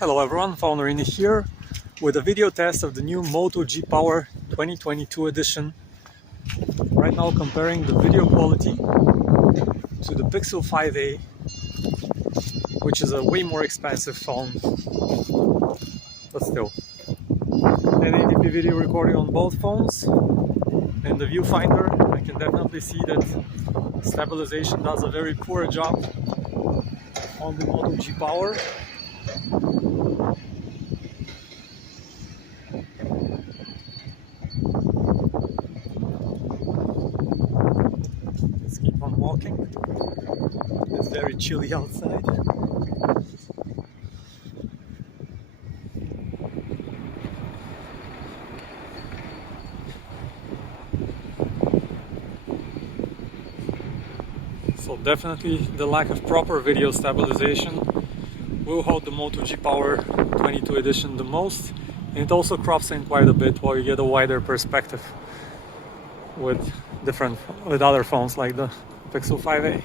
Hello everyone, PhoneArena here with a video test of the new Moto G Power 2022 edition. Right now comparing the video quality to the Pixel 5a, which is a way more expensive phone, but still. 1080p video recording on both phones. In the viewfinder I can definitely see that stabilization does a very poor job on the Moto G Power. Let's keep on walking. It's very chilly outside. So definitely the lack of proper video stabilization will hold the Moto G Power 22 edition the most, and it also crops in quite a bit while you get a wider perspective with other phones like the Pixel 5a.